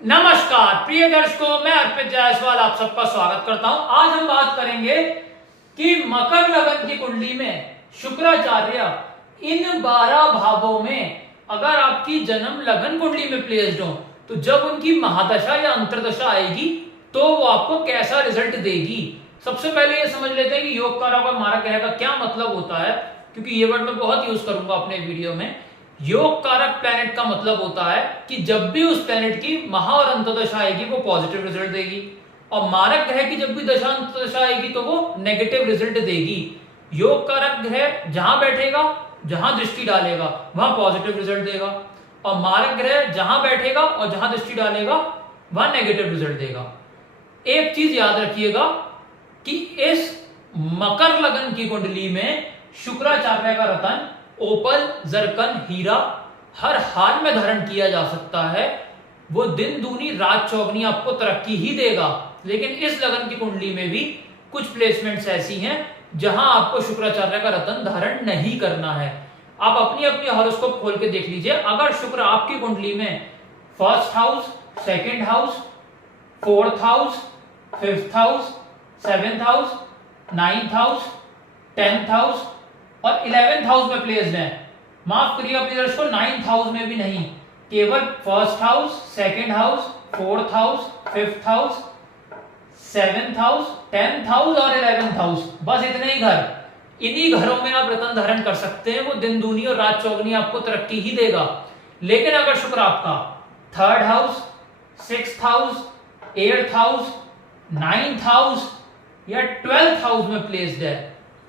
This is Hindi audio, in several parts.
नमस्कार प्रिय दर्शकों, मैं अर्पित जायसवाल आप सबका स्वागत करता हूं। आज हम बात करेंगे कि मकर लगन की कुंडली में शुक्राचार्य इन 12 भावों में अगर आपकी जन्म लगन कुंडली में प्लेस्ड हो तो जब उनकी महादशा या अंतरदशा आएगी तो वो आपको कैसा रिजल्ट देगी। सबसे पहले ये समझ लेते हैं कि योग कारक और मारक ग्रह का क्या मतलब होता है, क्योंकि ये वर्ड मैं बहुत यूज करूंगा अपने वीडियो में। योग कारक प्लैनेट का मतलब होता है कि जब भी उस प्लैनेट की महा और अंतर्दशा आएगी वो पॉजिटिव रिजल्ट देगी, और मारक ग्रह की जब भी दशा अंतर्दशा आएगी तो वो नेगेटिव रिजल्ट देगी। योग कारक ग्रह जहां बैठेगा, जहां दृष्टि डालेगा वहां पॉजिटिव रिजल्ट देगा, और मारक ग्रह जहां बैठेगा और जहां दृष्टि डालेगा वहां नेगेटिव रिजल्ट देगा। एक चीज याद रखिएगा कि इस मकर लगन की कुंडली में शुक्राचार्य का रतन ओपल, जरकन, हीरा हर हाल में धारण किया जा सकता है। वो दिन दूनी रात चौगनी आपको तरक्की ही देगा। लेकिन इस लगन की कुंडली में भी कुछ प्लेसमेंट्स ऐसी हैं जहां आपको शुक्राचार्य का रतन धारण नहीं करना है। आप अपनी अपनी हॉरोस्कोप खोल के देख लीजिए। अगर शुक्र आपकी कुंडली में first house, second house, fourth house, fifth house, seventh house, ninth house, 10th house और 11th हाउस में प्लेस्ड है, माफ करिएगा प्रिय दर्शकों, 9th हाउस में भी नहीं, केवल first house, second house, fourth house, fifth house, 7th house, 10th house और 11th हाउस, बस इतने ही घर। इन्हीं घरों में आप रतन धारण कर सकते हैं। वो दिन दूनी और रात चौगनी आपको तरक्की ही देगा। लेकिन अगर शुक्र आपका 3rd house, 6th house, 8th house, 9th house या 12th हाउस में प्लेस्ड है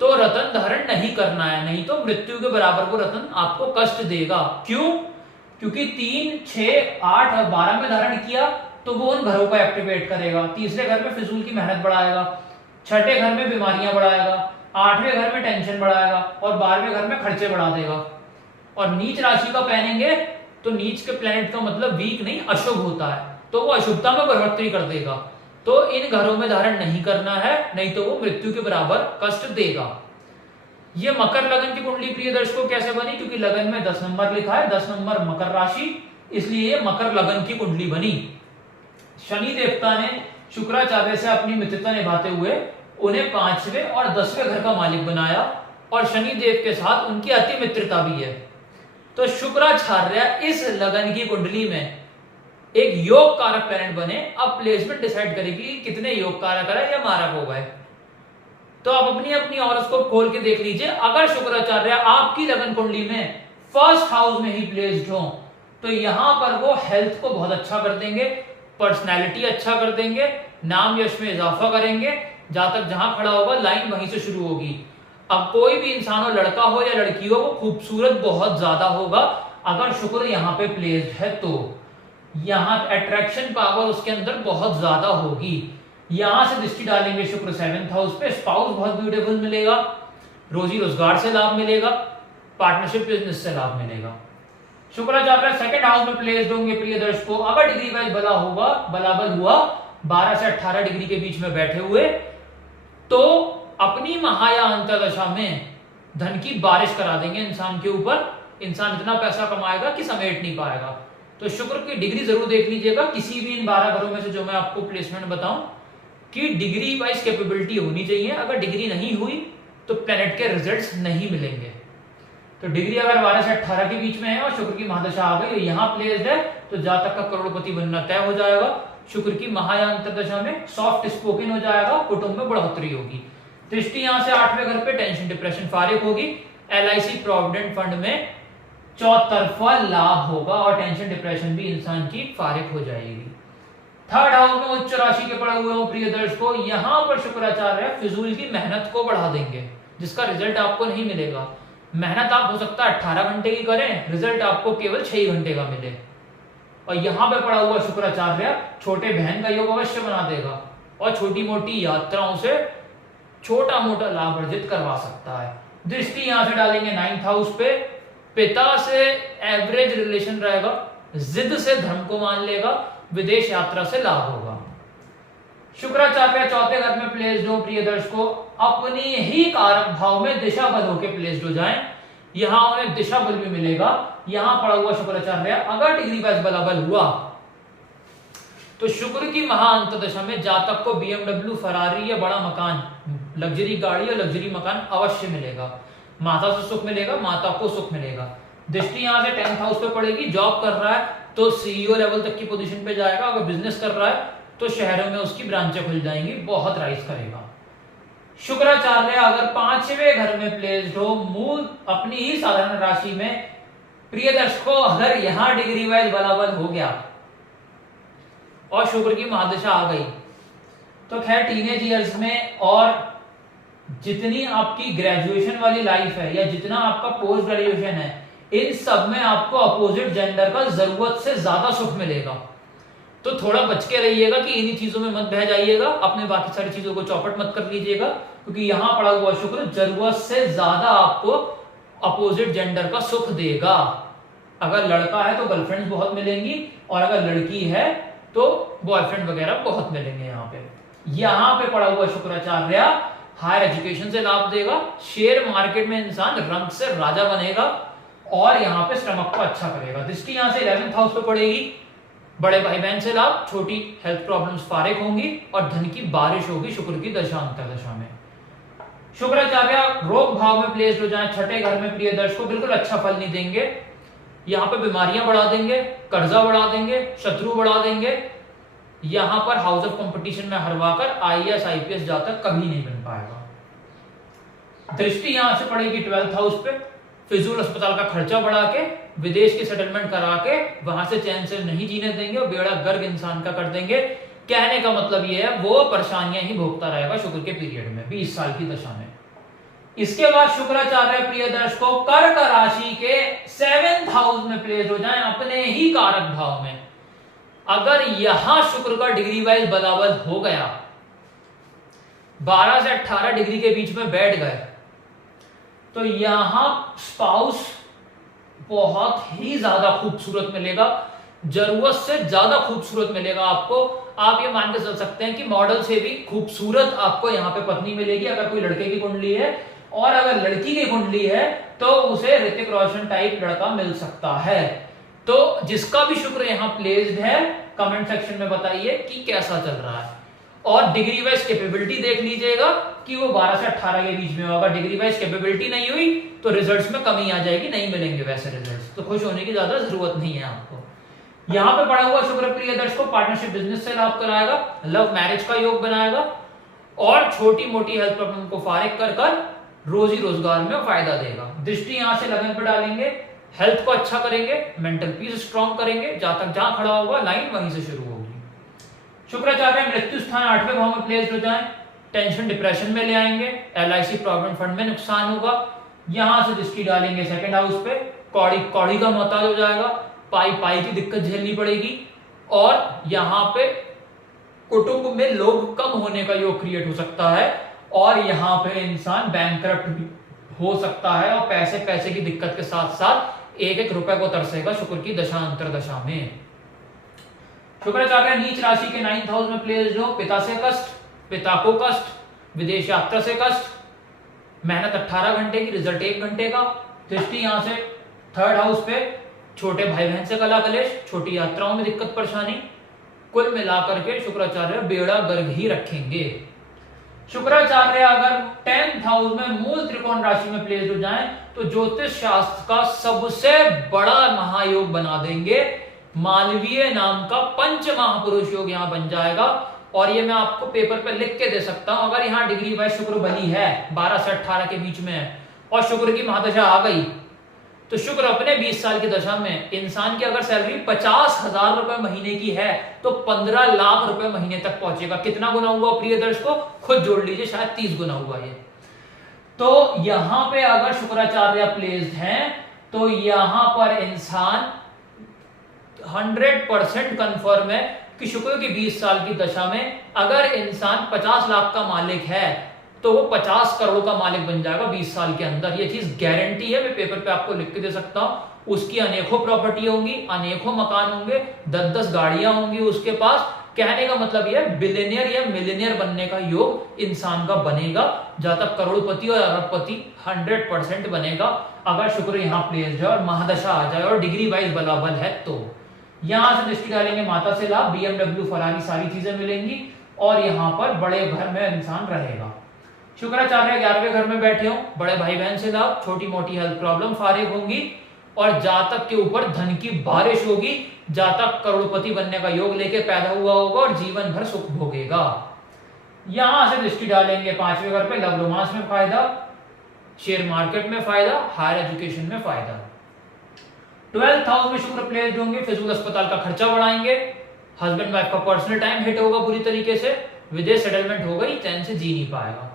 तो रतन धारण नहीं करना है, नहीं तो मृत्यु के बराबर वो रतन आपको कष्ट देगा। क्यों? क्योंकि 3, 6, 8 और 12 में धारण किया तो वो उन घरों को एक्टिवेट करेगा। तीसरे घर में फिजूल की मेहनत बढ़ाएगा, छठे घर में बीमारियां बढ़ाएगा, 8वें घर में टेंशन बढ़ाएगा और 12वें घर में खर्चे बढ़ा देगा। और नीच राशि का पहनेंगे तो नीच के प्लेनेट का मतलब वीक नहीं, अशुभ होता है, तो वो अशुभता में बढ़ोतरी कर देगा। तो इन घरों में धारण नहीं करना है, नहीं तो वो मृत्यु के बराबर कष्ट देगा। ये मकर लगन की कुंडली प्रिय दर्शकों कैसे बनी? क्योंकि लगन में 10 नंबर लिखा है, 10 नंबर मकर राशि, इसलिए ये मकर लगन की कुंडली बनी। शनि देवता ने शुक्राचार्य से अपनी मित्रता निभाते हुए उन्हें 5वें और 10वें घर का मालिक बनाया, और शनि देव के साथ उनकी अति मित्रता भी है। तो शुक्राचार्य इस लगन की कुंडली में एक योग कारक प्लैनेट बने। अब प्लेसमेंट डिसाइड करेगी कितने योग कारक है या मारक हो गए। तो आप अपनी अपनी हॉरोस्कोप खोल के देख लीजिए। अगर शुक्राचार्य आपकी लगन कुंडली में फर्स्ट हाउस में ही प्लेस्ड हो तो यहां पर वो हेल्थ को बहुत अच्छा कर देंगे, पर्सनैलिटी अच्छा कर देंगे, नाम यश में इजाफा करेंगे। जहां तक जहां खड़ा होगा लाइन वहीं से शुरू होगी। अब कोई भी इंसान हो, लड़का हो या लड़की हो, वो खूबसूरत बहुत ज्यादा होगा अगर शुक्र यहाँ पे प्लेस्ड है तो। यहां अट्रैक्शन पावर उसके अंदर बहुत ज्यादा होगी। यहां से दृष्टि डालेंगे शुक्र 7th हाउस पे, स्पाउस बहुत ब्यूटीफुल मिलेगा, रोजी रोजगार से लाभ मिलेगा, पार्टनरशिप बिजनेस से लाभ मिलेगा। शुक्राचार्य 2nd हाउस में प्लेस्ड होंगे प्रिय दर्शकों। अगर डिग्री वाइज बलाबल हुआ 12 से 18 डिग्री के बीच में बैठे हुए तो अपनी महा या अंतर्दशा में धन की बारिश करा देंगे इंसान के ऊपर। इंसान इतना पैसा कमाएगा कि समेट नहीं पाएगा। तो शुक्र की डिग्री जरूर देख लीजिएगा किसी भी इन 12 घरों में से जो मैं आपको प्लेसमेंट बताऊं कि डिग्री वाइज कैपेबिलिटी होनी चाहिए। अगर डिग्री नहीं हुई तो प्लेनेट के रिजल्ट्स नहीं मिलेंगे। तो डिग्री अगर 12 से 18 के बीच में है और शुक्र की महादशा आ गई, यहां प्लेस्ड है, तो जातक का करोड़पति बनना तय हो जाएगा। शुक्र की महा या अंतर्दशा में सॉफ्ट स्पोकन हो जाएगा, कुटुंब में बढ़ोतरी होगी। दृष्टि यहां से 8वें घर पे, टेंशन डिप्रेशन फारिग होगी। LIC प्रोविडेंट फंड में चौतरफा लाभ होगा और टेंशन डिप्रेशन भी इंसान की फारिग हो जाएगी। 3rd हाउस में उच्च राशि के पड़े हुए हो प्रिय दर्शकों। यहां पर शुक्राचार्य फिजूल की मेहनत को बढ़ा देंगे जिसका रिजल्ट आपको नहीं मिलेगा। मेहनत आप हो सकता है 18 घंटे की करें, रिजल्ट आपको केवल 6 घंटे का मिले। और यहां पे पड़ा हुआ शुक्राचार्य छोटे बहन का योग अवश्य बना देगा और छोटी मोटी यात्राओं से छोटा मोटा लाभ अर्जित करवा सकता है। दृष्टि यहां से डालेंगे 9th हाउस पे। पिता से एवरेज रिलेशन रहेगा, जिद से धर्म को मान लेगा, विदेश यात्रा से लाभ होगा। शुक्राचार्य 4थे घर में प्लेस्ड हो प्रिय दर्शकों। अपनी ही कारक भाव में दिशा बल होकर प्लेस्ड हो जाएं, यहां उन्हें दिशा बल भी मिलेगा। यहां पड़ा हुआ शुक्राचार्य अगर डिग्री वाइज बलाबल हुआ तो शुक्र की महाअंतर्दशा में जातक को BMW, फरारी या बड़ा मकान, लग्जरी गाड़ी या लग्जरी मकान अवश्य मिलेगा। माता से सुख मिलेगा, माता को सुख मिलेगा। दृष्टि यहाँ से 10th हाउस पे पड़ेगी। जॉब कर रहा है तो CEO लेवल तक की पोजीशन पे जाएगा। अगर बिजनेस कर रहा है तो शहरों में उसकी ब्रांचें खुल जाएंगी, बहुत राइज करेगा। शुक्राचार्य अगर 5वें घर में प्लेस्ड हो, मूल अपनी ही साधारण राशि में, प्रिय दर्शकों अगर यहां डिग्री वाइज बराबर हो गया और शुक्र की महादशा आ गई तो खैर टीनेज ईयर्स में और जितनी आपकी ग्रेजुएशन वाली लाइफ है या जितना आपका पोस्ट ग्रेजुएशन है, इन सब में आपको अपोजिट जेंडर का जरूरत से ज्यादा सुख मिलेगा। तो थोड़ा बच के रहिएगा कि इन्हीं चीजों में मत बह जाइएगा, अपने बाकी सारी चीजों को चौपट मत कर लीजिएगा, क्योंकि यहां पड़ा हुआ शुक्र जरूरत से ज्यादा आपको अपोजिट जेंडर का सुख देगा। अगर लड़का है तो गर्लफ्रेंड्स बहुत मिलेंगी और अगर लड़की है तो बॉयफ्रेंड वगैरह बहुत मिलेंगे। यहाँ पे पड़ा हुआ शुक्राचार्य हायर एजुकेशन से लाभ देगा, शेयर मार्केट में इंसान रंग से राजा बनेगा और यहाँ पे स्टमक को अच्छा करेगा। दृष्टि यहाँ से 11th हाउस पे पड़ेगी। बड़े भाई बहन से लाभ, छोटी हेल्थ प्रॉब्लम्स फारिग होंगी और धन की बारिश होगी शुक्र की दशा अंतर्दशा में। शुक्राचार्य रोग भाव में प्लेस्ड हो जाए छठे घर में, प्रिय दर्शकों बिल्कुल अच्छा फल नहीं देंगे। यहाँ पे बीमारियां बढ़ा देंगे, कर्जा बढ़ा देंगे, शत्रु बढ़ा देंगे। यहां पर हाउस ऑफ कंपटीशन में हरवाकर IAS IPS जातक कभी नहीं बन पाएगा। दृष्टि यहां से पड़ेगी 12th हाउस पे। फिजूल अस्पताल का खर्चा बढ़ा के, विदेश की सेटलमेंट करा के वहां से चैन से नहीं जीने देंगे और बेड़ा गर्क इंसान का कर देंगे। कहने का मतलब यह है वो परेशानियां ही भोगता रहेगा शुक्र के पीरियड में 20 साल की दशा में। इसके बाद शुक्राचार्य प्रिय दर्शकों कर्क राशि के 7th हाउस में प्लेस हो जाएं, अपने ही कारक भाव में। अगर यहां शुक्र का डिग्री वाइज बराबर हो गया, 12 से 18 डिग्री के बीच में बैठ गए, तो यहां स्पाउस बहुत ही ज्यादा खूबसूरत मिलेगा, जरूरत से ज्यादा खूबसूरत मिलेगा आपको। आप ये मान के चल सकते हैं कि मॉडल से भी खूबसूरत आपको यहाँ पे पत्नी मिलेगी अगर कोई लड़के की कुंडली है, और अगर लड़की की कुंडली है तो उसे ऋतिक रोशन टाइप लड़का मिल सकता है। तो जिसका भी शुक्र यहाँ प्लेस्ड है कमेंट सेक्शन में बताइए कि कैसा चल रहा है। और डिग्री वाइज कैपेबिलिटी देख लीजिएगा कि वो 12 से 18 के बीच में होगा। डिग्री वाइज कैपेबिलिटी नहीं हुई तो रिजल्ट्स में कमी आ जाएगी, नहीं मिलेंगे वैसे रिजल्ट्स, तो खुश होने की ज्यादा जरूरत नहीं है आपको। यहाँ पे पड़ा हुआ शुक्र प्रिय दर्शकों पार्टनरशिप बिजनेस से लाभ कराएगा, लव मैरिज का योग बनाएगा और छोटी मोटी हेल्थ प्रॉब्लम को फारिग कर रोजी रोजगार में फायदा देगा। दृष्टि यहाँ से लगन पर डालेंगे, हेल्थ को अच्छा करेंगे, मेंटल पीस स्ट्रॉन्ग करेंगे, जातक जहां खड़ा होगा लाइन वहीं से शुरू होगी। शुक्राचार्य मृत्यु स्थान 8वें भाव में प्लेस्ड हो जाए, टेंशन डिप्रेशन में ले आएंगे, LIC प्रॉविडेंट फंड में नुकसान होगा। यहां से दृष्टि डालेंगे 2nd हाउस पे, कौड़ी का मोहताज हो जाएगा, पाई की दिक्कत झेलनी पड़ेगी और यहाँ पे कुटुंब में लोग कम होने का योग क्रिएट हो सकता है और यहाँ पे इंसान बैंकरप्ट भी हो सकता है और पैसे की दिक्कत के साथ साथ एक रुपए को तरसेगा शुक्र की दशा अंतर्दशा में। शुक्राचार्य नीच राशि के 9th हाउस में प्लेस्ड हो, पिता से कष्ट, पिता को कष्ट, विदेश यात्रा से कष्ट, मेहनत 18 घंटे की, रिजल्ट 1 घंटे का। दृष्टि यहां से 3rd हाउस पे, छोटे भाई बहन से कला कलेश, छोटी यात्राओं में दिक्कत परेशानी, कुल मिलाकर के शुक्राचार्य बेड़ा गर्क ही रखेंगे। शुक्राचार्य अगर 10th हाउस में मूल त्रिकोण राशि में प्लेस हो जाएं तो ज्योतिष शास्त्र का सबसे बड़ा महायोग बना देंगे। मालवीय नाम का पंच महापुरुष योग यहां बन जाएगा और ये मैं आपको पेपर पे लिख के दे सकता हूं। अगर यहां डिग्री वाइज शुक्र बली है 12 से 18 के बीच में और शुक्र की महादशा आ गई तो शुक्र अपने 20 साल की दशा में इंसान की अगर सैलरी 50,000 रुपए महीने की है तो 15 लाख रुपए महीने तक पहुंचेगा। कितना गुना हुआ प्रिय दर्शकों, खुद जोड़ लीजिए, शायद 30 गुना हुआ ये। तो यहां पे अगर शुक्राचार्य प्लेस्ड हैं तो यहां पर इंसान 100% कंफर्म है कि शुक्र की 20 साल की दशा में अगर इंसान 50 लाख का मालिक है तो वो 50 करोड़ का मालिक बन जाएगा 20 साल के अंदर। ये चीज गारंटी है, मैं पेपर पे आपको लिख के दे सकता हूं। उसकी अनेकों प्रॉपर्टी होंगी, अनेकों मकान होंगे, 10-10 गाड़ियां होंगी उसके पास। कहने का मतलब यह बिलियनियर या मिलियनियर बनने का योग इंसान का बनेगा। जहां तक करोड़पति और अरबपति 100% बनेगा अगर शुक्र यहां प्लेस्ड है और महादशा आ जाए और डिग्री वाइज बलाबल है तो। यहां से दृष्टि डालेंगे माता से लाभ, BMW फरारी सारी चीजें मिलेंगी और यहाँ पर बड़े घर में इंसान रहेगा। शुक्राचार्य 11वें घर में बैठे हो, बड़े भाई बहन से लाभ, छोटी मोटी हेल्थ प्रॉब्लम फारिग होंगी और जातक के ऊपर धन की बारिश होगी। जातक करोड़पति बनने का योग लेके पैदा हुआ होगा और जीवन भर सुख भोगेगा। यहां से दृष्टि डालेंगे 5वें घर पे, लव रोमांस में फायदा, शेयर मार्केट में फायदा, हायर एजुकेशन में फायदा। 12th हाउस में शुक्र प्लेस्ड होंगे, फिजूल अस्पताल का खर्चा बढ़ाएंगे, हस्बैंड वाइफ का पर्सनल टाइम हिट होगा पूरी तरीके से, विदेश सेटलमेंट हो गई, चैन से जी नहीं पाएगा।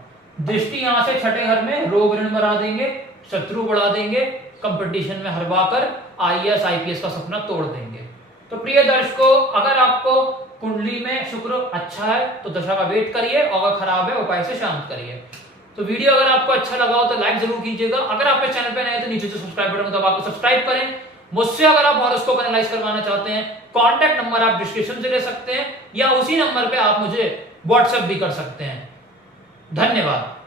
दृष्टि यहां से 6ठे घर में रोग ऋण बढ़ा देंगे, शत्रु बढ़ा देंगे, कंपटीशन में हरवाकर IAS IPS का सपना तोड़ देंगे। तो प्रिय दर्शकों, अगर आपको कुंडली में शुक्र अच्छा है तो दशा का वेट करिए, और अगर खराब है उपाय से शांत करिए। तो वीडियो अगर आपको अच्छा लगा हो तो लाइक जरूर कीजिएगा। अगर आप चैनल पे नए हैं तो नीचे से सब्सक्राइब बटन दबा के सब्सक्राइब करें। मुझसे अगर आप हॉरोस्कोप एनालाइज करवाना चाहते हैं, कॉन्टैक्ट नंबर आप डिस्क्रिप्शन से ले सकते हैं या उसी नंबर पे आप मुझे व्हाट्सएप भी कर सकते हैं। धन्यवाद।